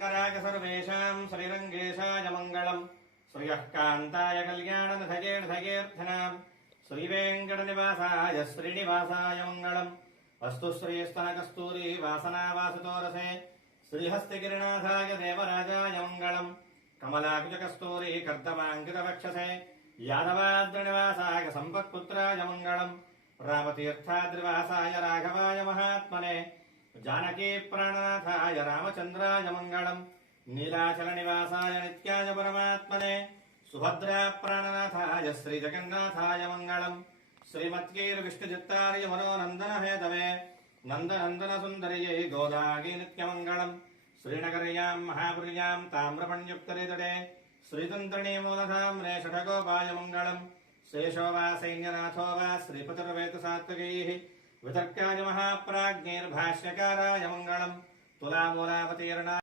रङ्गराग सर्वेषां श्रीरङ्गेशाय मङ्गलम् श्रियः कान्ताय कल्याणनिधये निधयेऽर्थनाम् श्रीवेङ्कटनिवासाय श्रीनिवासाय मङ्गलम् अस्तु श्रीस्तनकस्तूरी वासनावासितोरसे श्रीहस्तिगिरिनाथाय देवराजाय मङ्गलम् कमलाकुजकस्तूरी कर्दमाङ्कितवक्षसे यादवाद्रिनिवासाय सम्पत्पुत्राय मङ्गलम् रामतीर्थाद्रिवासाय राघवाय महात्मने जानकी प्राणनाथाय रामचन्द्राय मङ्गलम् नीलाचलनिवासाय नित्याय परमात्मने सुभद्रा प्राणनाथाय श्रीजगन्नाथाय मङ्गलम् श्रीमत्कीर्विष्णुचित्तार्य मनोनन्दन हेतवे नन्दनन्दनसुन्दर्यै गोदागी नित्यमङ्गलम् श्रीनगर्यां महापुर्यां ताम्रपण्युक्तरितटे श्रीतन्त्रिणीमूलधाम्ने षठगोपाय मङ्गलम् शेषो वा सैन्यनाथो वा श्रीपतिर्वेतसात्विकैः वितर्काय महाप्राज्ञैर्भाष्यकाराय मङ्गलम् तुलामूलावतीर्णा